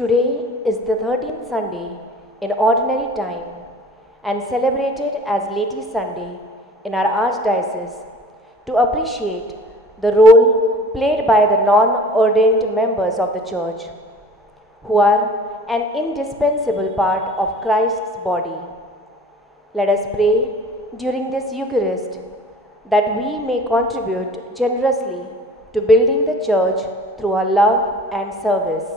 Today is the 13th Sunday in Ordinary Time and celebrated as Laity Sunday in our Archdiocese to appreciate the role played by the non-ordained members of the Church, who are an indispensable part of Christ's body. Let us pray during this Eucharist that we may contribute generously to building the Church through our love and service.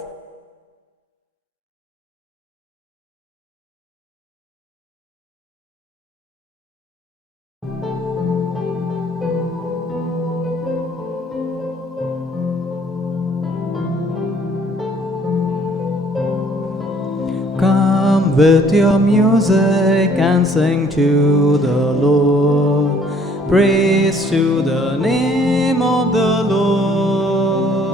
Come with your music and sing to the Lord. Praise to the name of the Lord.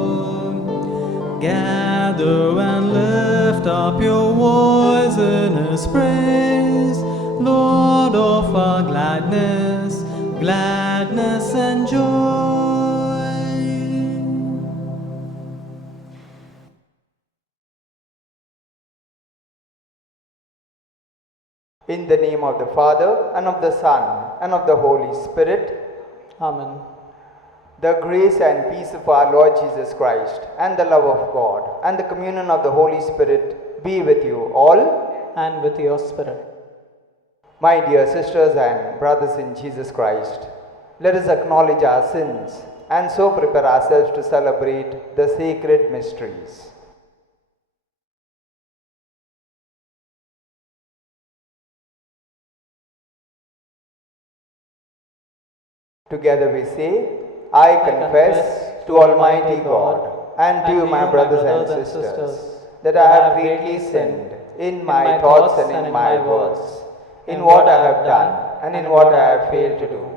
Gather and lift up your voice in His praise. Lord of our gladness, gladness and joy. In the name of the Father, and of the Son, and of the Holy Spirit. Amen. The grace and peace of our Lord Jesus Christ, and the love of God, and the communion of the Holy Spirit be with you all. And with your spirit. My dear sisters and brothers in Jesus Christ, let us acknowledge our sins and so prepare ourselves to celebrate the sacred mysteries. Together we say, I confess to Almighty God and to you, my brothers and sisters, that I have greatly sinned in my thoughts and in my words, in what I have done and in what I have failed to do,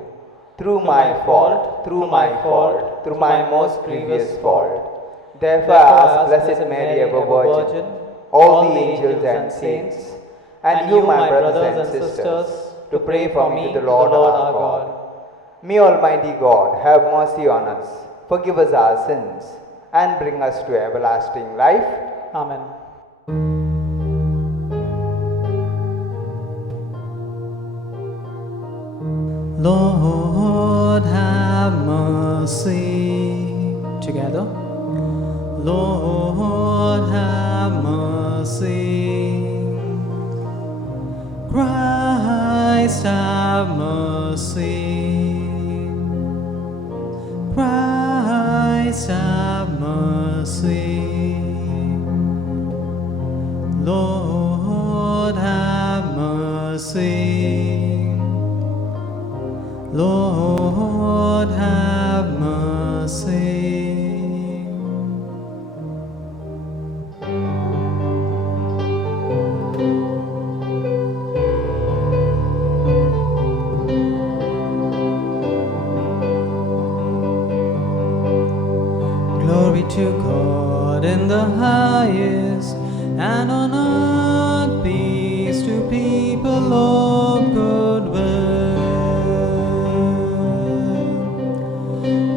through my fault, through my most grievous fault. Therefore I ask Blessed Mary, ever Virgin, all the angels and saints, and you, my brothers and sisters, to pray for me to the Lord our God. May Almighty God have mercy on us, forgive us our sins, and bring us to everlasting life. Amen. Lord, have mercy. Together. Lord, have mercy. Christ, have mercy. Christ, have mercy. Lord, have mercy. Lord, have mercy. Glory to God in the highest, and on earth peace to people of good will.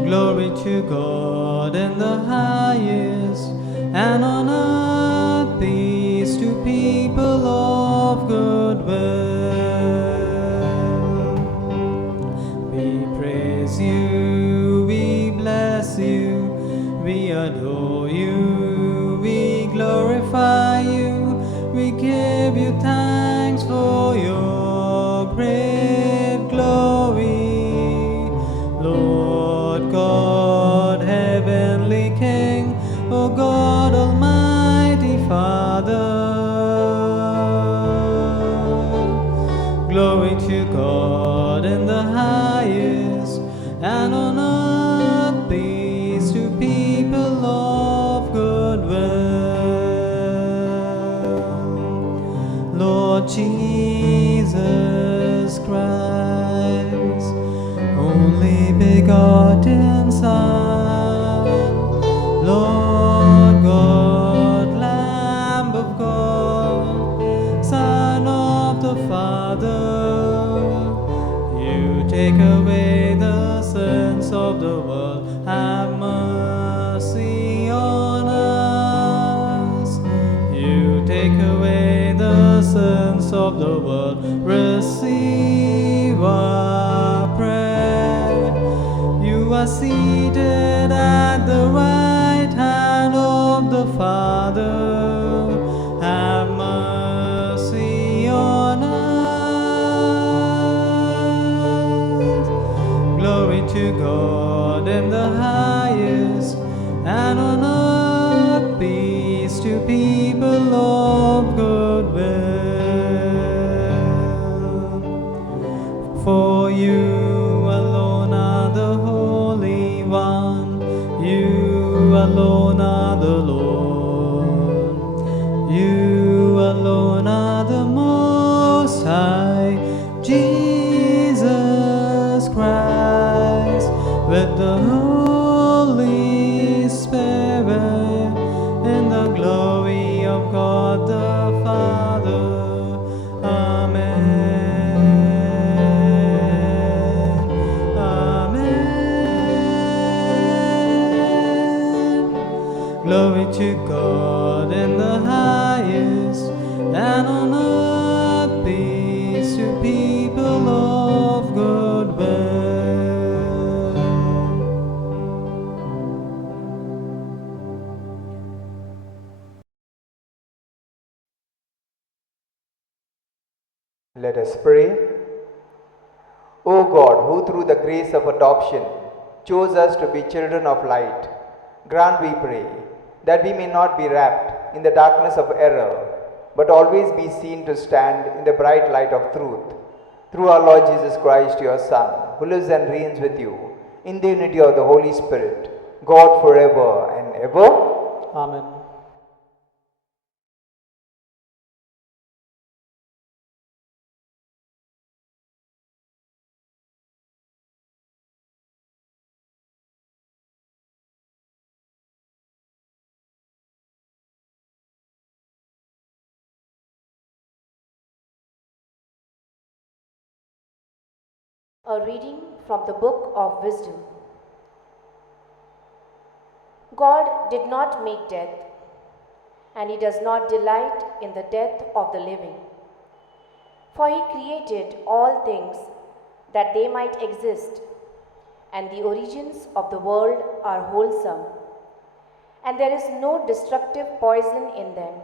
Glory to God in the highest, and on earth peace to people of good will. We praise you, we bless you, we adore you, we glorify you, we give you thanks for your great glory. Lord God, heavenly King, O God, Almighty Father. Glory to God in the highest, and on earth peace to people of good will. Lord Jesus Christ, only begotten Son, Lord God, Lamb of God, Son of the Father, you take away the sins of the world. Have mercy on us. of the world, receive our prayer. You are seated at the right hand of the Father. Have mercy on us. Glory to God in the highest, and on earth peace to people of good will. For you alone are the Holy One, you alone are the Lord, you alone are the Most High, Jesus Christ, with the Holy Spirit, in the glory of God the Father. Amen. Amen. Glory to God in the highest, and on earth peace to people of good will. Let us pray. O God, who through the grace of adoption chose us to be children of light, grant, we pray, that we may not be wrapped in the darkness of error, but always be seen to stand in the bright light of truth. Through our Lord Jesus Christ, your Son, who lives and reigns with you in the unity of the Holy Spirit, God forever and ever. Amen. A reading from the Book of Wisdom. God did not make death, and He does not delight in the death of the living. For He created all things that they might exist, and the origins of the world are wholesome, and there is no destructive poison in them,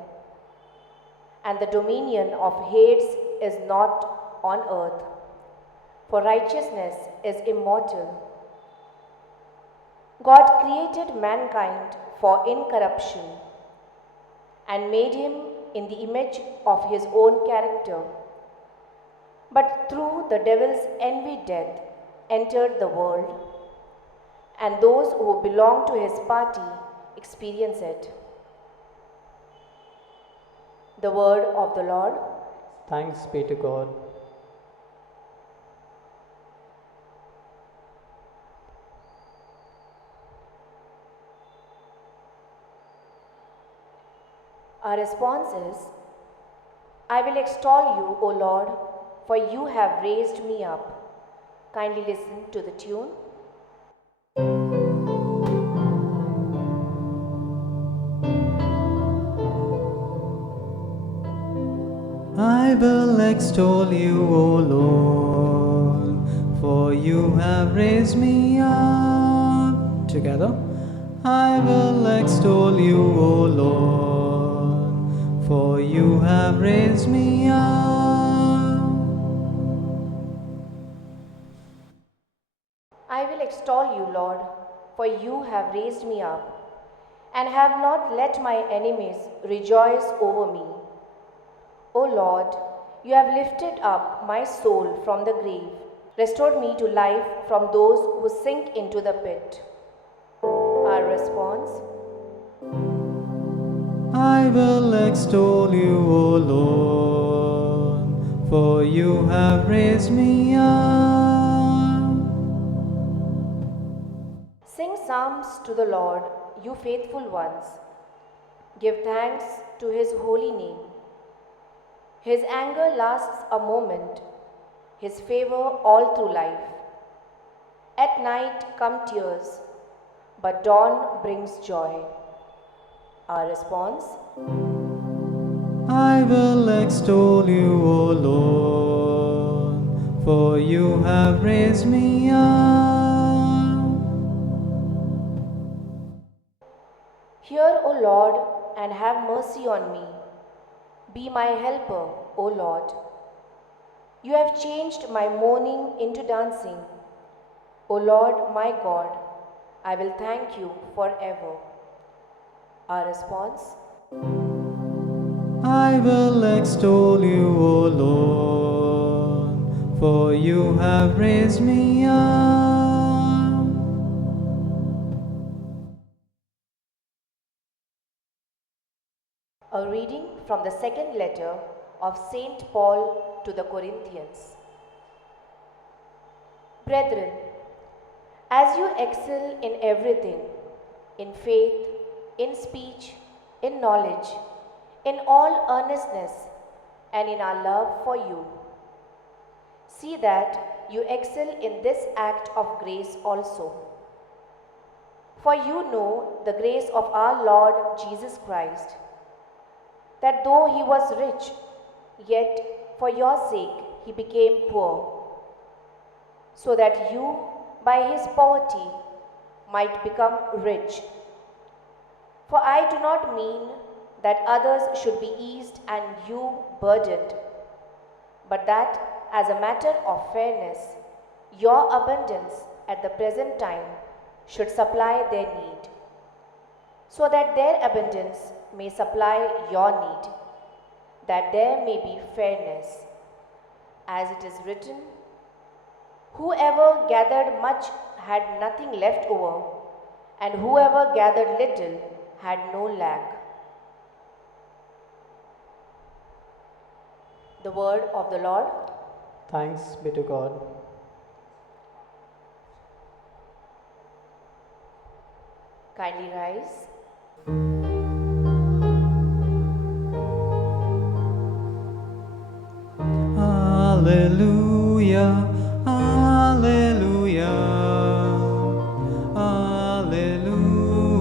and the dominion of Hades is not on earth. For righteousness is immortal. God created mankind for incorruption and made him in the image of his own character. But through the devil's envy, death entered the world, and those who belong to his party experience it. The word of the Lord. Thanks be to God. Our response is, I will extol you, O Lord, for you have raised me up. Kindly listen to the tune. I will extol you, O Lord, for you have raised me up. Together. I will extol you, O Lord, for you have raised me up. I will extol you, Lord, for you have raised me up, and have not let my enemies rejoice over me. O Lord, you have lifted up my soul from the grave, restored me to life from those who sink into the pit. Our response. I will extol you, O Lord, for you have raised me up. Sing psalms to the Lord, you faithful ones. Give thanks to his holy name. His anger lasts a moment, his favor all through life. At night come tears, but dawn brings joy. Our response. I will extol you, O Lord, for you have raised me up. Hear, O Lord, and have mercy on me. Be my helper, O Lord. You have changed my mourning into dancing. O Lord, my God, I will thank you forever. Our response: I will extol you, O Lord, for you have raised me up. A reading from the second letter of Saint Paul to the Corinthians. Brethren, as you excel in everything, in faith, in speech, in knowledge, in all earnestness, and in our love for you, see that you excel in this act of grace also. For you know the grace of our Lord Jesus Christ, that though he was rich, yet for your sake he became poor, so that you, by his poverty, might become rich. For I do not mean that others should be eased and you burdened, but that, as a matter of fairness, your abundance at the present time should supply their need, so that their abundance may supply your need, that there may be fairness. As it is written, whoever gathered much had nothing left over, and whoever gathered little had no lack. The word of the Lord. Thanks be to God. Kindly rise. Alleluia, alleluia, alleluia,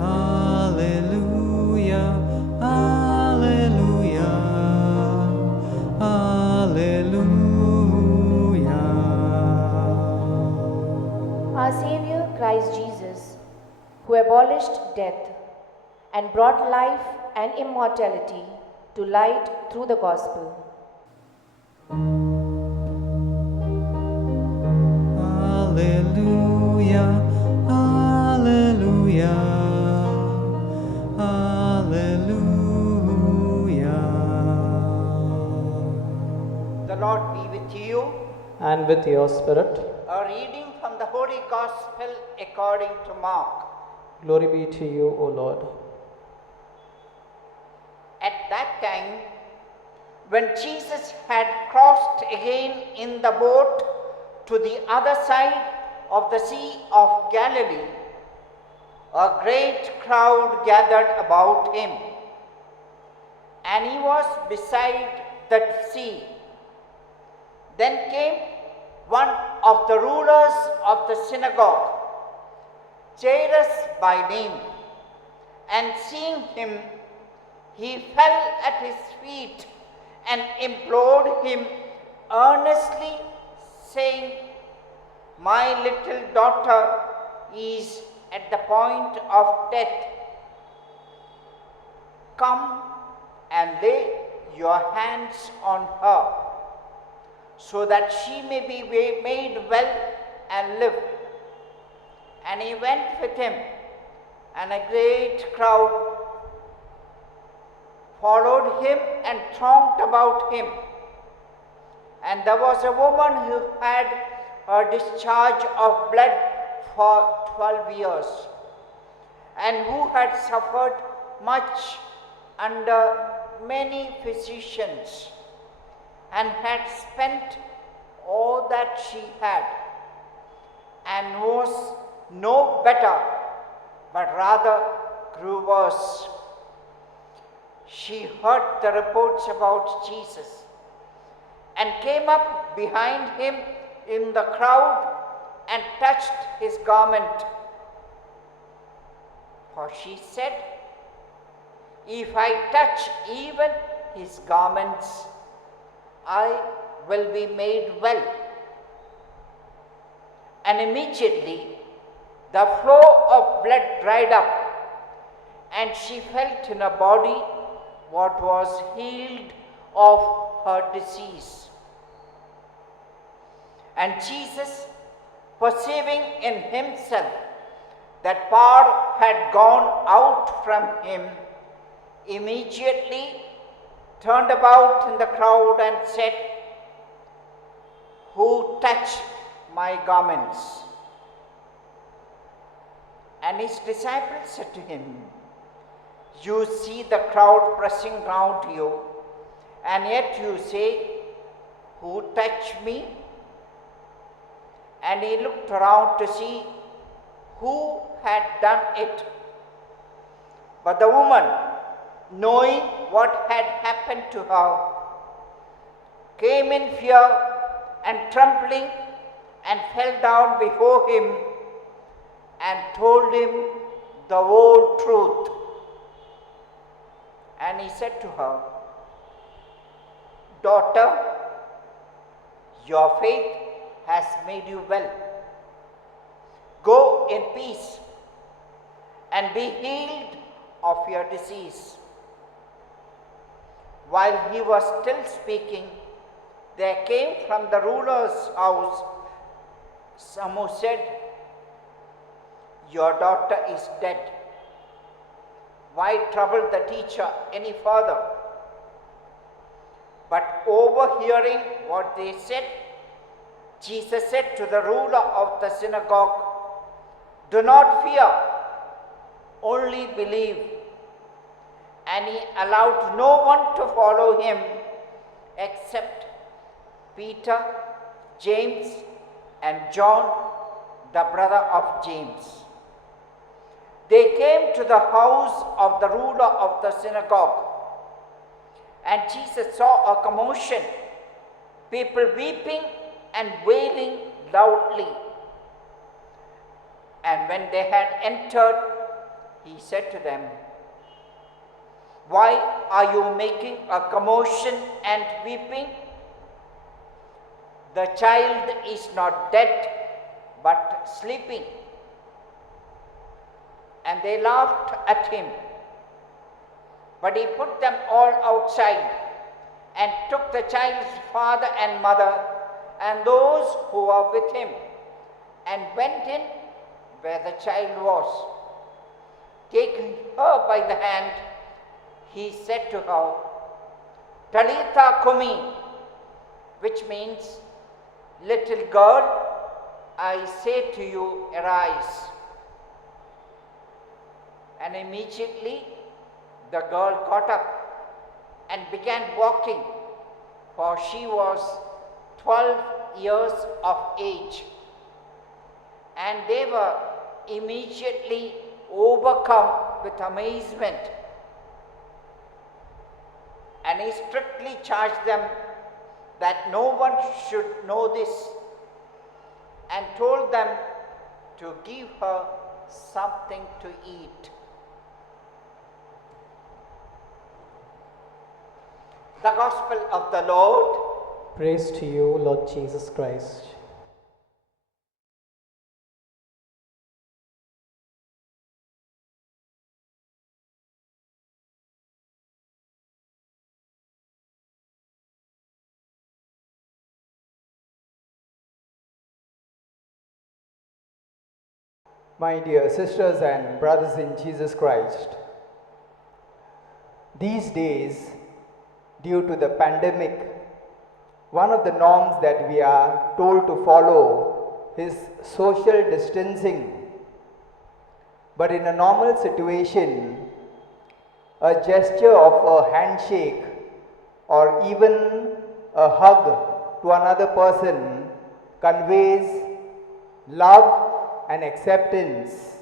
alleluia, alleluia, alleluia. Our Savior Christ Jesus, who abolished death and brought life and immortality to light through the gospel. Alleluia, alleluia, alleluia. The Lord be with you. And with your spirit, A reading from the Holy Gospel according to Mark. glory be to you, O Lord. At that time, when Jesus had crossed again in the boat to the other side of the Sea of Galilee, a great crowd gathered about him, and he was beside that sea. Then came one of the rulers of the synagogue, Jairus by name, and seeing him, he fell at his feet and implored him earnestly, saying, "My little daughter is at the point of death. Come and lay your hands on her, so that she may be made well and live." And he went with him, and a great crowd followed him and thronged about him. And there was a woman who had a discharge of blood for 12 years, and who had suffered much under many physicians, and had spent all that she had, and was no better, but rather grew worse. She heard the reports about Jesus, and came up behind him in the crowd and touched his garment. For she said, "If I touch even his garments, I will be made well." And immediately the flow of blood dried up, and she felt in her body what was healed of her disease. And Jesus, perceiving in himself that power had gone out from him, immediately turned about in the crowd and said, "Who touched my garments?" And his disciples said to him, "You see the crowd pressing round you, and yet you say, 'Who touched me?'" And he looked around to see who had done it. But the woman, knowing what had happened to her, came in fear and trembling and fell down before him and told him the whole truth. And he said to her, "Daughter, your faith has made you well. Go in peace and be healed of your disease." While he was still speaking, there came from the ruler's house some who said, "Your daughter is dead. Why trouble the teacher any further?" But overhearing what they said, Jesus said to the ruler of the synagogue, "Do not fear, only believe." And he allowed no one to follow him except Peter, James, and John, the brother of James. They came to the house of the ruler of the synagogue, and Jesus saw a commotion, people weeping and wailing loudly. And when they had entered, he said to them, "Why are you making a commotion and weeping? The child is not dead, but sleeping." And they laughed at him. But he put them all outside and took the child's father and mother and those who were with him, and went in where the child was. Taking her by the hand, he said to her, "Talitha kumi," which means, "Little girl, I say to you, arise." And immediately the girl got up and began walking, for she was 12 years of age. And they were immediately overcome with amazement. And he strictly charged them that no one should know this, and told them to give her something to eat. The Gospel of the Lord. Praise to you, Lord Jesus Christ. My dear sisters and brothers in Jesus Christ, these days, due to the pandemic, one of the norms that we are told to follow is social distancing. But in a normal situation, a gesture of a handshake or even a hug to another person conveys love and acceptance,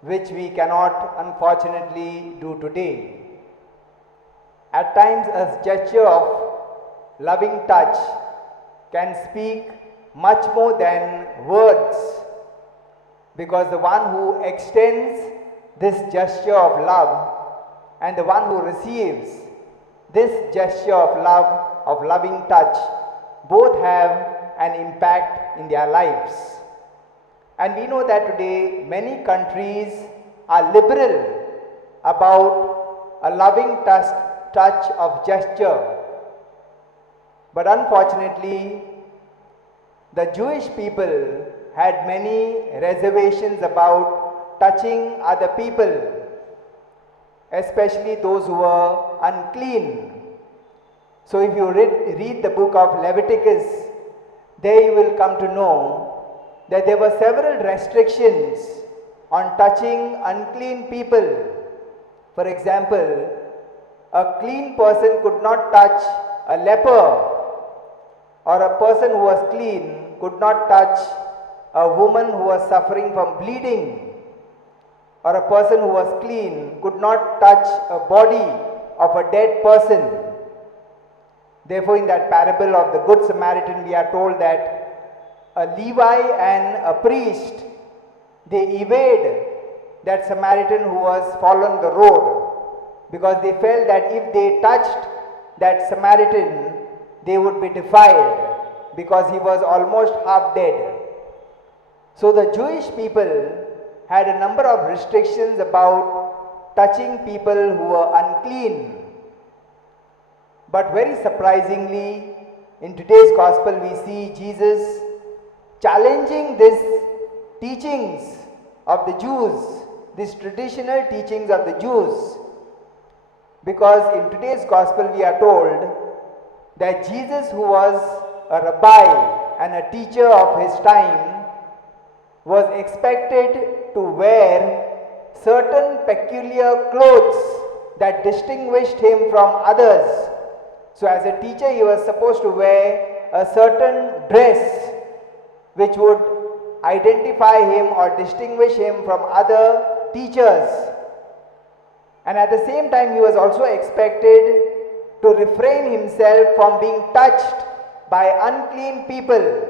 which we cannot unfortunately do today. At times, a gesture of loving touch can speak much more than words, because the one who extends this gesture of love and the one who receives this gesture of love, of loving touch, both have an impact in their lives. And we know that today many countries are liberal about a loving touch of gesture. But unfortunately, the Jewish people had many reservations about touching other people, especially those who were unclean. So if you read the book of Leviticus, there you will come to know that there were several restrictions on touching unclean people. For example, a clean person could not touch a leper, or a person who was clean could not touch a woman who was suffering from bleeding, or a person who was clean could not touch a body of a dead person. Therefore, in that parable of the Good Samaritan, we are told that a Levi and a priest, they evade that Samaritan who was fallen the road, because they felt that if they touched that Samaritan, they would be defiled, because he was almost half dead. So the Jewish people had a number of restrictions about touching people who were unclean. But very surprisingly, in today's gospel we see Jesus challenging these teachings of the Jews, these traditional teachings of the Jews. Because in today's gospel we are told that Jesus, who was a rabbi and a teacher of his time, was expected to wear certain peculiar clothes that distinguished him from others. So as a teacher, he was supposed to wear a certain dress which would identify him or distinguish him from other teachers. And at the same time, he was also expected to refrain himself from being touched by unclean people.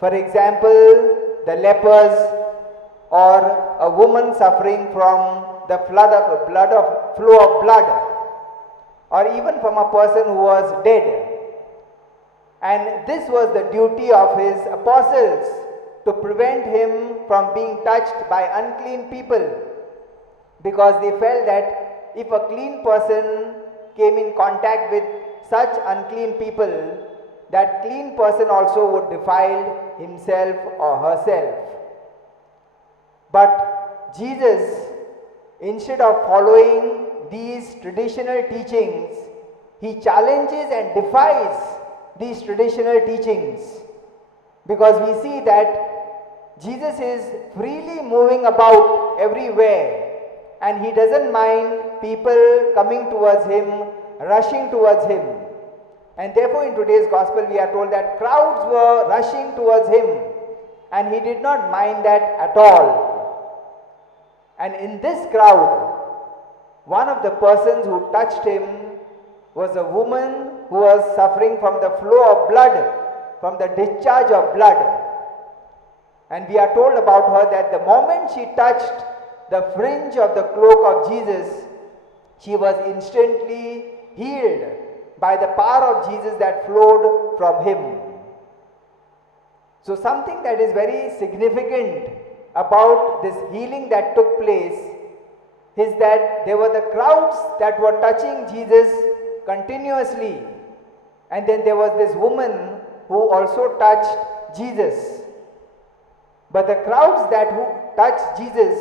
For example, the lepers, or a woman suffering from the flow of blood, or even from a person who was dead. And this was the duty of his apostles, to prevent him from being touched by unclean people, because they felt that if a clean person came in contact with such unclean people, that clean person also would defile himself or herself. But Jesus, instead of following these traditional teachings, he challenges and defies these traditional teachings, because we see that Jesus is freely moving about everywhere, and he doesn't mind people coming towards him, rushing towards him. And therefore in today's gospel we are told that crowds were rushing towards him, and he did not mind that at all. And in this crowd, one of the persons who touched him was a woman who was suffering from the flow of blood, from the discharge of blood. And we are told about her that the moment she touched the fringe of the cloak of Jesus, she was instantly healed by the power of Jesus that flowed from him. So something that is very significant about this healing that took place is that there were the crowds that were touching Jesus continuously, and then there was this woman who also touched Jesus. But the crowds that who touched Jesus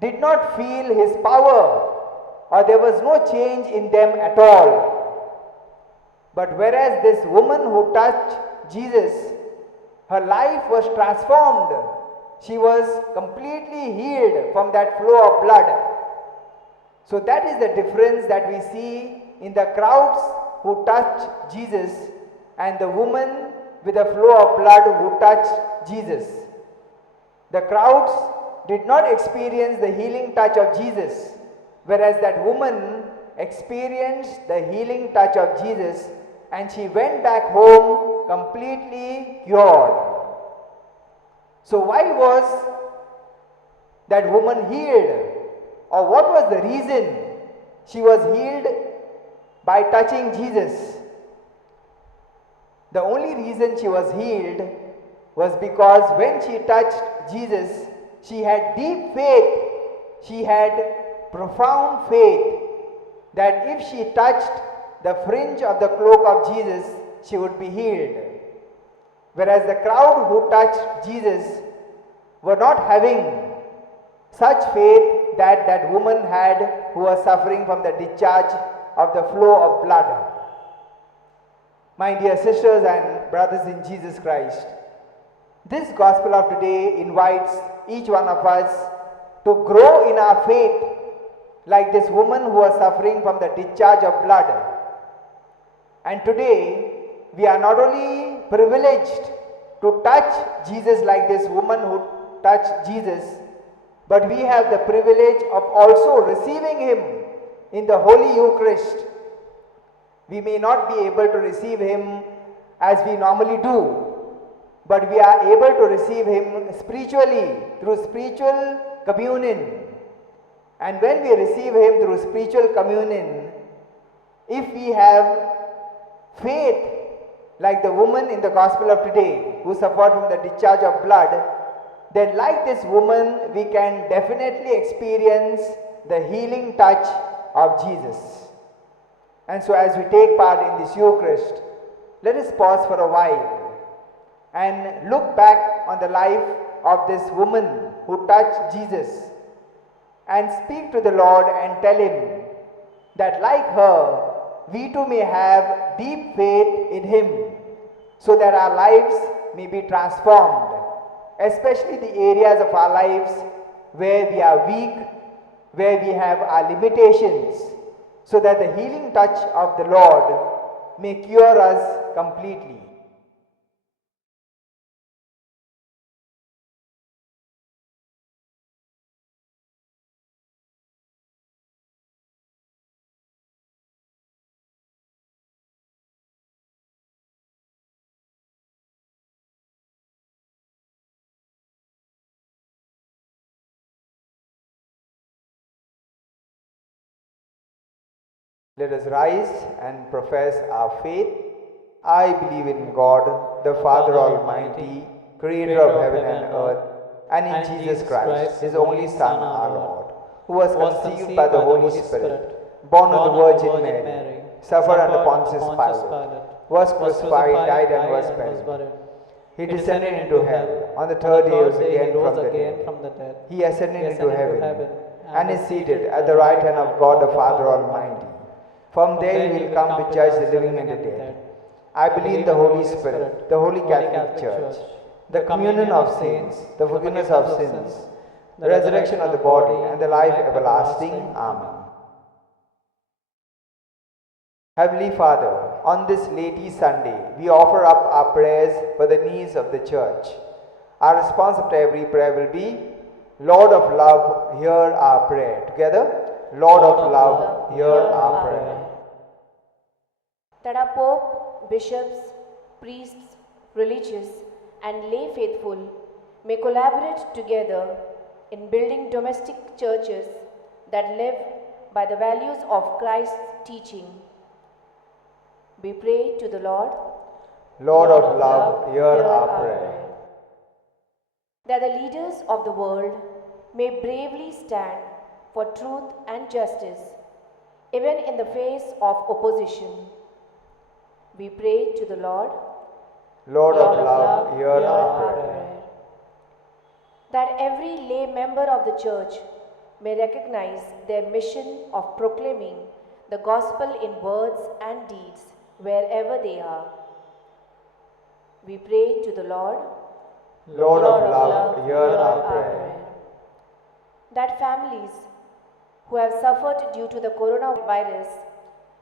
did not feel his power, or there was no change in them at all. But whereas this woman who touched Jesus, her life was transformed. She was completely healed from that flow of blood. So that is the difference that we see in the crowds who touched Jesus and the woman with a flow of blood who touched Jesus. The crowds did not experience the healing touch of Jesus, whereas that woman experienced the healing touch of Jesus, and she went back home completely cured. So why was that woman healed? or what was the reason she was healed by touching Jesus? The only reason she was healed was because when she touched Jesus, she had deep faith, she had profound faith that if she touched the fringe of the cloak of Jesus, she would be healed. Whereas the crowd who touched Jesus were not having such faith that that woman had who was suffering from the discharge of the flow of blood. My dear sisters and brothers in Jesus Christ, this gospel of today invites each one of us to grow in our faith like this woman who was suffering from the discharge of blood. And today, we are not only privileged to touch Jesus like this woman who touched Jesus, but we have the privilege of also receiving Him in the Holy Eucharist. We may not be able to receive Him as we normally do, but we are able to receive Him spiritually through spiritual communion. And when we receive Him through spiritual communion, if we have faith like the woman in the gospel of today who suffered from the discharge of blood, then like this woman we can definitely experience the healing touch of Jesus. And so as we take part in this Eucharist, let us pause for a while and look back on the life of this woman who touched Jesus and speak to the Lord and tell Him that like her, we too may have deep faith in Him so that our lives may be transformed, especially the areas of our lives where we are weak, where we have our limitations, so that the healing touch of the Lord may cure us completely. Let us rise and profess our faith. I believe in God, the Father Almighty, creator of heaven and earth, and in Jesus Christ, His only Son, our Lord, who was conceived by the Holy Spirit, born of the Virgin Mary, suffered under Pontius Pilate, was crucified, died, and was buried. He descended into hell. On the third day, he rose again from the dead. He ascended into heaven and is seated at the right hand of God, the Father Almighty. From there He will come to judge the living and the dead. I believe in the Holy Spirit, the Holy Catholic Church, the communion of saints, the forgiveness of sins, the resurrection of the body, and the life everlasting. Amen. Heavenly Father, on this Laity Sunday, we offer up our prayers for the needs of the Church. Our response after every prayer will be, Lord of love, hear our prayer. Together, Lord of love, hear our prayer. That our Pope, bishops, priests, religious, and lay faithful may collaborate together in building domestic churches that live by the values of Christ's teaching. We pray to the Lord. Lord of love, hear our prayer. That the leaders of the world may bravely stand for truth and justice, even in the face of opposition. We pray to the Lord. Lord of love, hear our prayer. That every lay member of the Church may recognize their mission of proclaiming the gospel in words and deeds wherever they are. We pray to the Lord. Lord of love, hear our prayer. That families who have suffered due to the coronavirus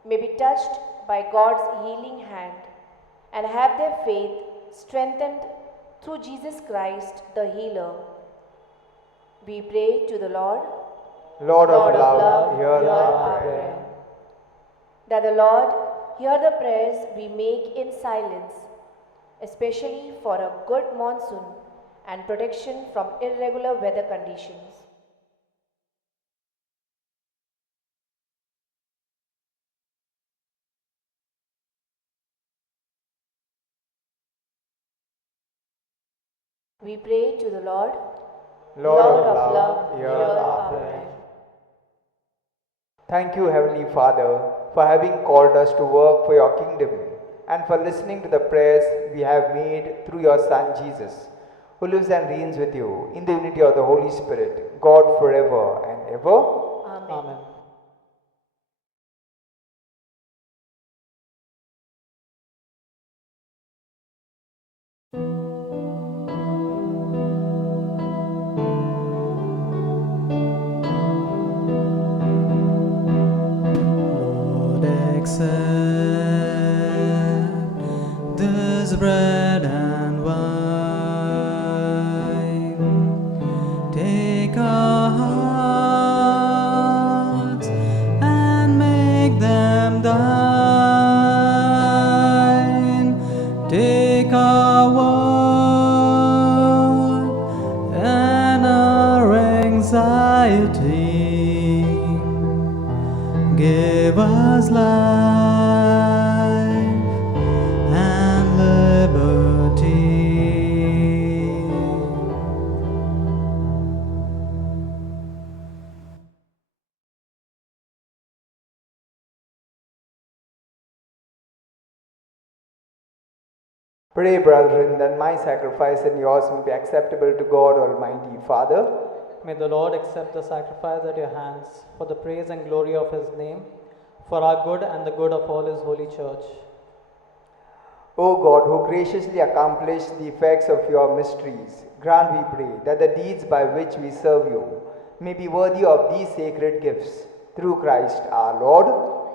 may be touched by God's healing hand and have their faith strengthened through Jesus Christ the healer. We pray to the Lord. Lord of love, hear our prayer. That the Lord hear the prayers we make in silence, especially for a good monsoon and protection from irregular weather conditions. We pray to the Lord. Lord of love, hear our prayer. Thank you, Heavenly Father, for having called us to work for your kingdom and for listening to the prayers we have made through your Son Jesus, who lives and reigns with you in the unity of the Holy Spirit, God forever and ever. Amen. Amen. Lord, accept this bread and wine. Take our hearts and make them thine. Take our world and our anxiety. Give us life and liberty. Pray, brethren, that my sacrifice and yours may be acceptable to God Almighty Father. May the Lord accept the sacrifice at your hands for the praise and glory of his name, for our good and the good of all his holy church. O God, who graciously accomplished the effects of your mysteries, grant, we pray, that the deeds by which we serve you may be worthy of these sacred gifts. Through Christ our Lord.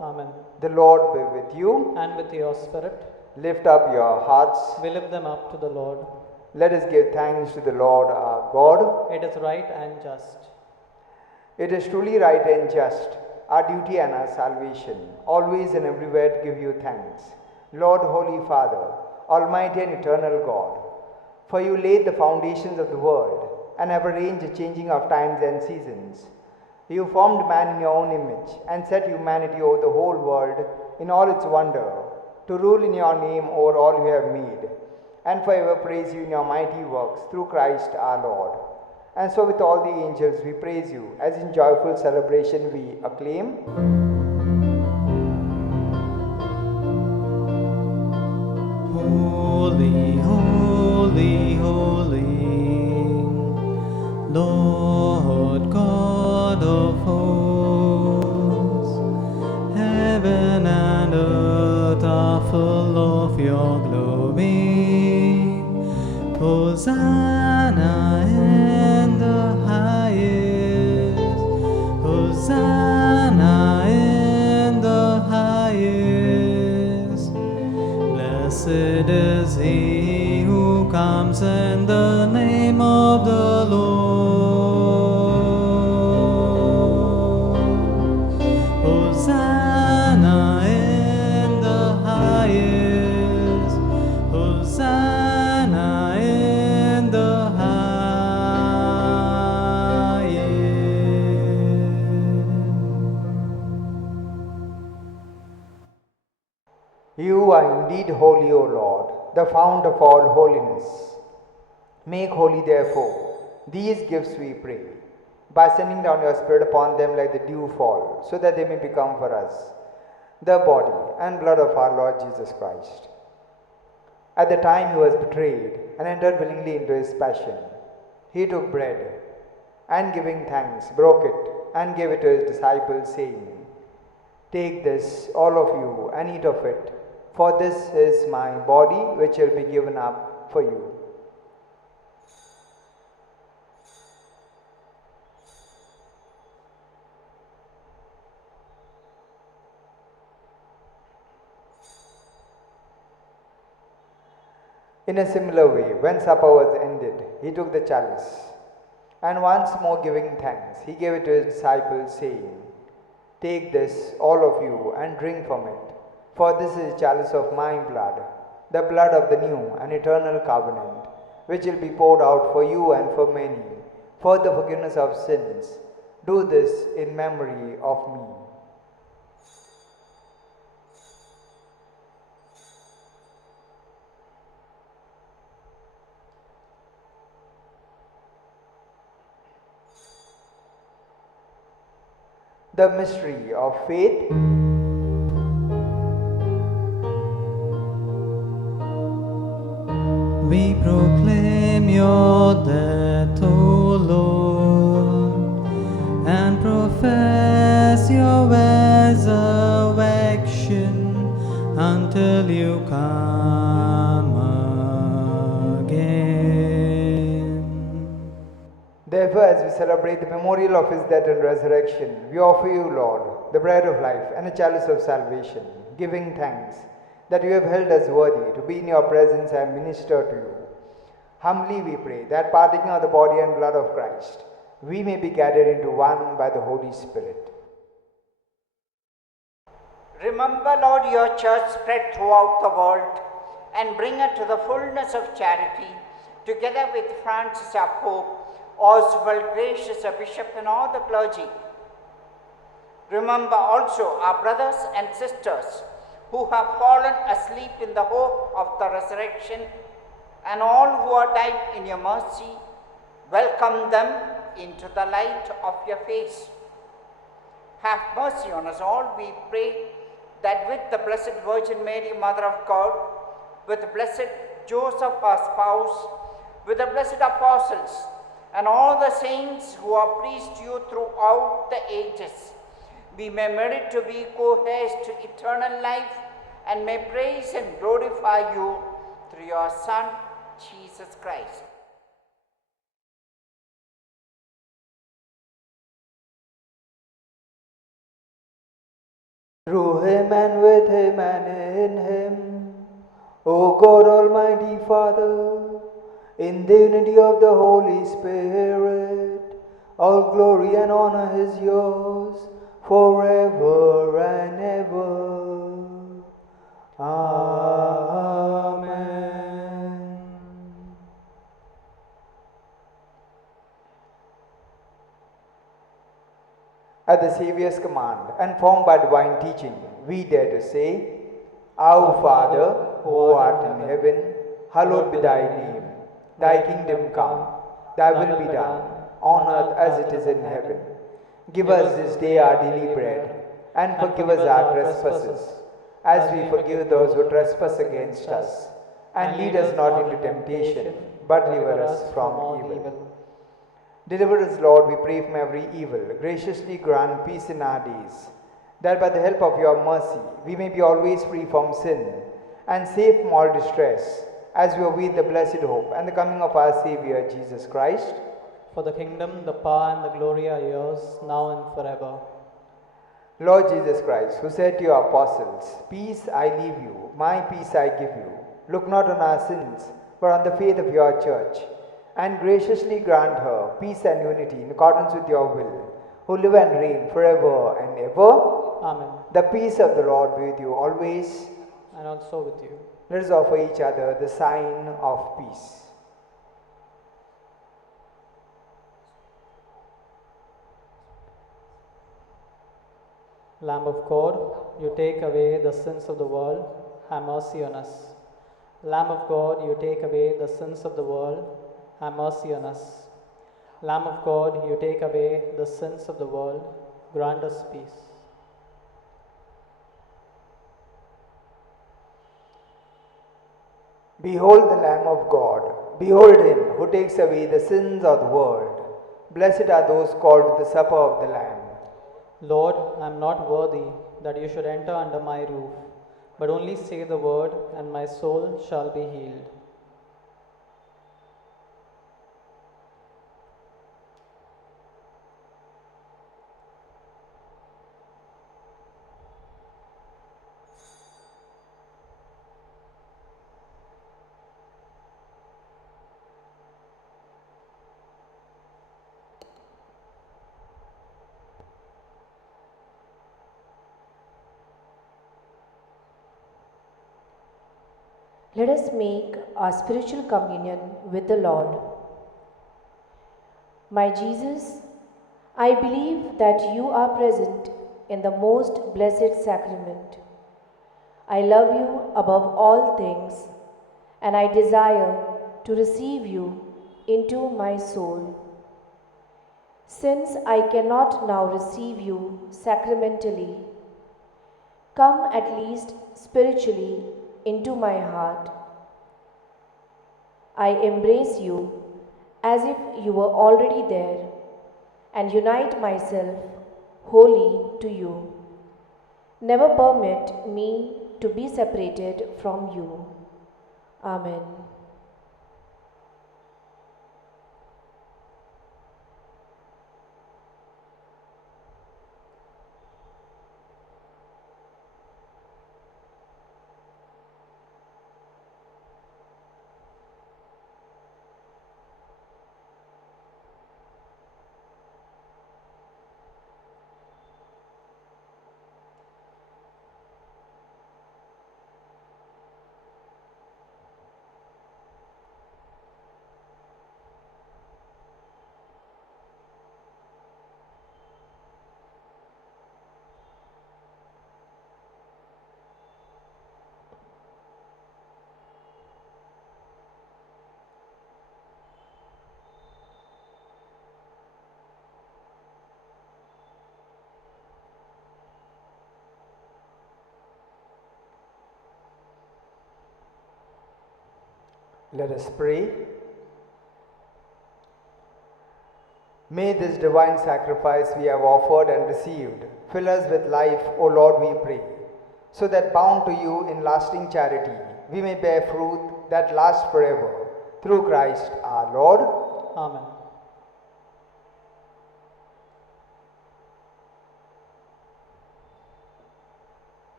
Amen. The Lord be with you. And with your spirit, Lift up your hearts. we lift them up to the Lord. Let us give thanks to the Lord our God. It is right and just. It is truly right and just, our duty and our salvation, always and everywhere to give you thanks. Lord, Holy Father, Almighty and eternal God, for you laid the foundations of the world and have arranged the changing of times and seasons. You formed man in your own image and set humanity over the whole world in all its wonder, to rule in your name over all you have made, and forever praise you in your mighty works through Christ our Lord. And so with all the angels we praise you, as in joyful celebration we acclaim. Holy, holy, holy, Lord God of hosts, heaven and earth are full of your glory. Hosanna in the highest, Hosanna in the highest. Blessed is he who comes in the name of the Lord. Hosanna in the highest, Hosanna in the highest. You are indeed holy, O Lord, the fount of all holiness. Make holy, therefore, these gifts, we pray, by sending down your Spirit upon them like the dew fall, so that they may become for us the body and blood of our Lord Jesus Christ. At the time he was betrayed and entered willingly into his passion, he took bread and, giving thanks, broke it and gave it to his disciples, saying, "Take this, all of you, and eat of it, for this is my body, which will be given up for you." In a similar way, when supper was ended, he took the chalice, and once more giving thanks, he gave it to his disciples, saying, "Take this, all of you, and drink from it, for this is the chalice of my blood, the blood of the new and eternal covenant, which will be poured out for you and for many, for the forgiveness of sins. Do this in memory of me." The mystery of faith. We proclaim your death, O Lord, and profess your resurrection until you come again. Therefore, as we celebrate the memorial of his death and resurrection, we offer you, Lord, the bread of life and a chalice of salvation, giving thanks that you have held us worthy to be in your presence and minister to you. Humbly we pray that partaking of the body and blood of Christ, we may be gathered into one by the Holy Spirit. Remember, Lord, your church spread throughout the world and bring it to the fullness of charity, together with Francis our Pope, Oswald Gracious our Bishop, and all the clergy. Remember also our brothers and sisters who have fallen asleep in the hope of the resurrection, and all who are died in your mercy. Welcome them into the light of your face. Have mercy on us all, we pray, that with the Blessed Virgin Mary, Mother of God, with Blessed Joseph our spouse, with the blessed apostles, and all the saints who are pleased to you throughout the ages, we may merit to be co-heirs to eternal life, and may praise and glorify you through your Son, Jesus Christ. Through him and with him and in him, O God Almighty Father, in the unity of the Holy Spirit, all glory and honor is yours forever and ever. Amen. At the Saviour's command and formed by divine teaching, we dare to say, Our Father, who art in heaven, hallowed be thy name. Thy kingdom come, thy will be done, on earth as it is in heaven. Give us this day our daily bread, and forgive us our trespasses, as we forgive those who trespass against us. And lead us not into temptation, but deliver us from evil. Deliver us, Lord, we pray, from every evil. Graciously grant peace in our days, that by the help of your mercy we may be always free from sin, and safe from all distress, as we await the blessed hope and the coming of our Saviour, Jesus Christ. For the kingdom, the power, and the glory are yours, now and forever. Lord Jesus Christ, who said to your apostles, Peace I leave you, my peace I give you, look not on our sins, but on the faith of your church, and graciously grant her peace and unity in accordance with your will, who live and reign forever and ever. Amen. The peace of the Lord be with you always. And also with you. Let us offer each other the sign of peace. Lamb of God, you take away the sins of the world, have mercy on us. Lamb of God, you take away the sins of the world, have mercy on us. Lamb of God, you take away the sins of the world, grant us peace. Behold the Lamb of God. Behold him who takes away the sins of the world. Blessed are those called to the supper of the Lamb. Lord, I am not worthy that you should enter under my roof, but only say the word, and my soul shall be healed. Let us make our spiritual communion with the Lord. My Jesus, I believe that you are present in the most blessed sacrament. I love you above all things, and I desire to receive you into my soul. Since I cannot now receive you sacramentally, come at least spiritually into my heart. I embrace you as if you were already there and unite myself wholly to you. Never permit me to be separated from you. Amen. Let us pray. May this divine sacrifice we have offered and received fill us with life, O Lord, we pray, so that bound to you in lasting charity, we may bear fruit that lasts forever. Through Christ our Lord. Amen.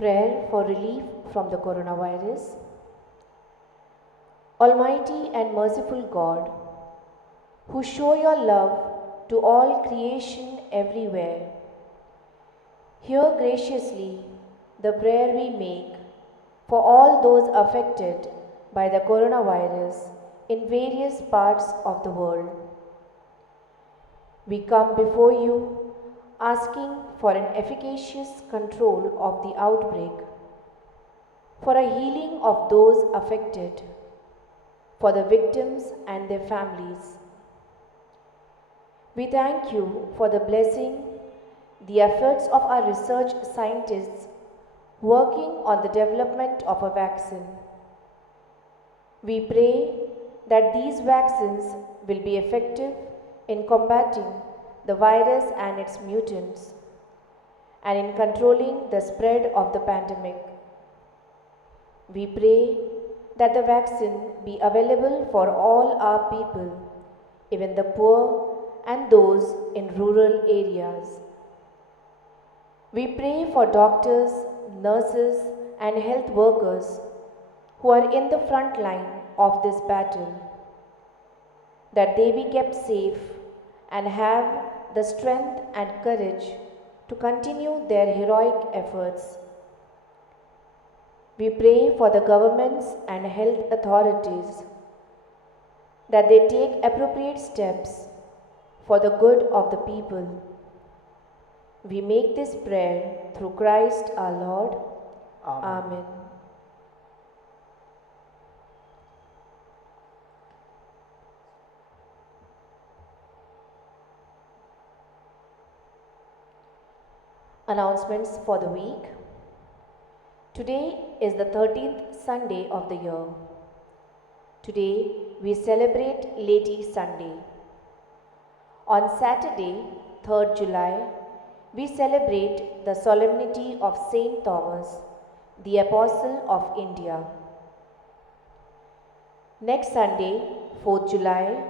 Prayer for relief from the coronavirus. Almighty and merciful God, who show your love to all creation everywhere, hear graciously the prayer we make for all those affected by the coronavirus in various parts of the world. We come before you asking for an efficacious control of the outbreak, for a healing of those affected, for the victims and their families. We thank you for the blessing, the efforts of our research scientists working on the development of a vaccine. We pray that these vaccines will be effective in combating the virus and its mutants, and in controlling the spread of the pandemic. We pray that the vaccine be available for all our people, even the poor and those in rural areas. We pray for doctors, nurses, and health workers who are in the front line of this battle, that they be kept safe and have the strength and courage to continue their heroic efforts. We pray for the governments and health authorities that they take appropriate steps for the good of the people. We make this prayer through Christ our Lord. Amen. Amen. Announcements for the week. Today is the 13th Sunday of the year. Today we celebrate Laity Sunday. On Saturday, 3rd July, we celebrate the solemnity of Saint Thomas, the Apostle of India. Next Sunday, 4th July,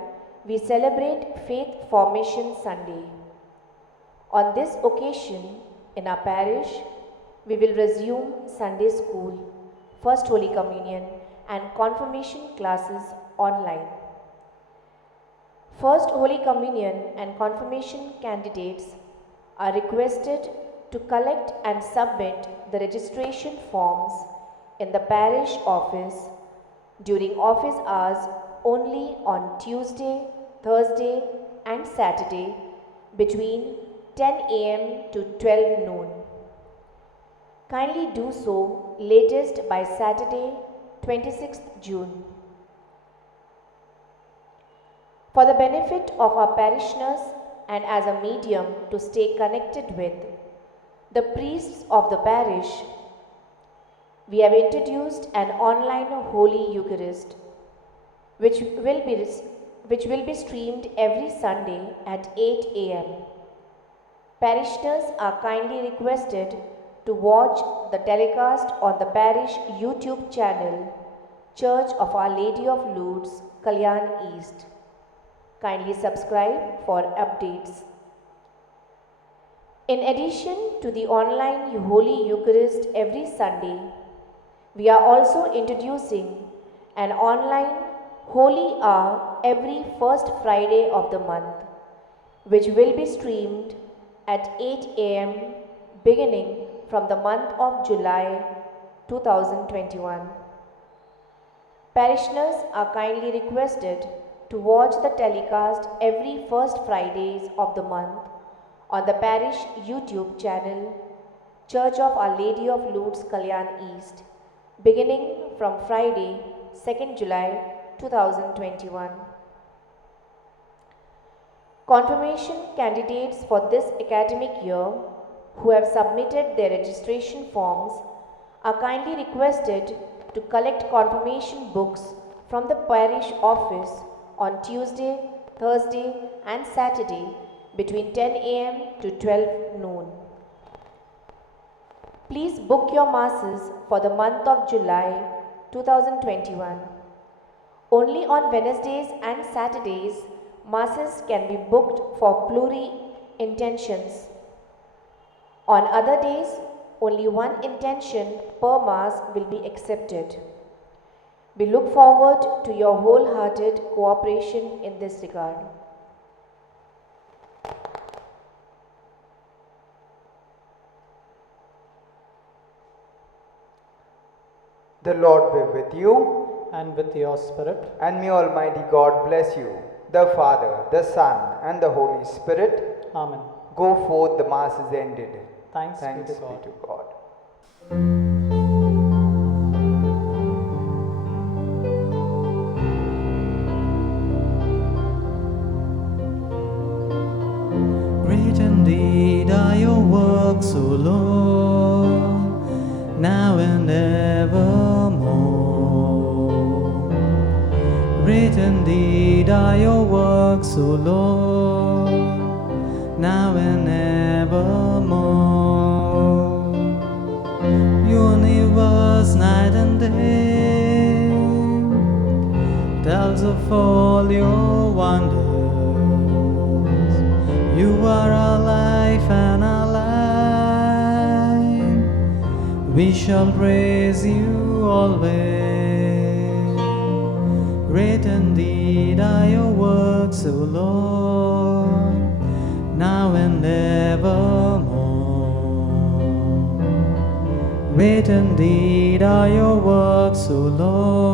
we celebrate Faith Formation Sunday. On this occasion, in our parish, we will resume Sunday school, First Holy Communion, and confirmation classes online. First Holy Communion and confirmation candidates are requested to collect and submit the registration forms in the parish office during office hours only on Tuesday, Thursday, and Saturday between 10 a.m. to 12 noon. Kindly do so latest by Saturday, 26th June. For the benefit of our parishioners and as a medium to stay connected with the priests of the parish, we have introduced an online Holy Eucharist which will be streamed every Sunday at 8 a.m. Parishioners are kindly requested to watch the telecast on the parish YouTube channel, Church of Our Lady of Lourdes, Kalyan East. Kindly subscribe for updates. In addition to the online Holy Eucharist every Sunday, we are also introducing an online Holy Hour every first Friday of the month, which will be streamed at 8 a.m. beginning from the month of July 2021. Parishioners are kindly requested to watch the telecast every first Fridays of the month on the parish YouTube channel, Church of Our Lady of Lourdes, Kalyan East, beginning from Friday, 2nd July 2021. Confirmation candidates for this academic year who have submitted their registration forms are kindly requested to collect confirmation books from the parish office on Tuesday, Thursday and Saturday between 10 a.m. to 12 noon. Please book your masses for the month of July 2021. Only on Wednesdays and Saturdays, masses can be booked for pluri-intentions. On other days, only one intention per mass will be accepted. We look forward to your wholehearted cooperation in this regard. The Lord be with you, and with your spirit. and may Almighty God bless you, the Father, the Son, and the Holy Spirit. Amen. Go forth, the Mass is ended. Thanks Thanks be to God. be to God. Great indeed are your works, O Lord, now and evermore. Great indeed are your works, O Lord, now and evermore. Universe, night and day, tells of all your wonders. You are our life and our life. We shall praise you always. Great indeed are your works, O Lord, now and evermore. Great indeed are your works, O Lord.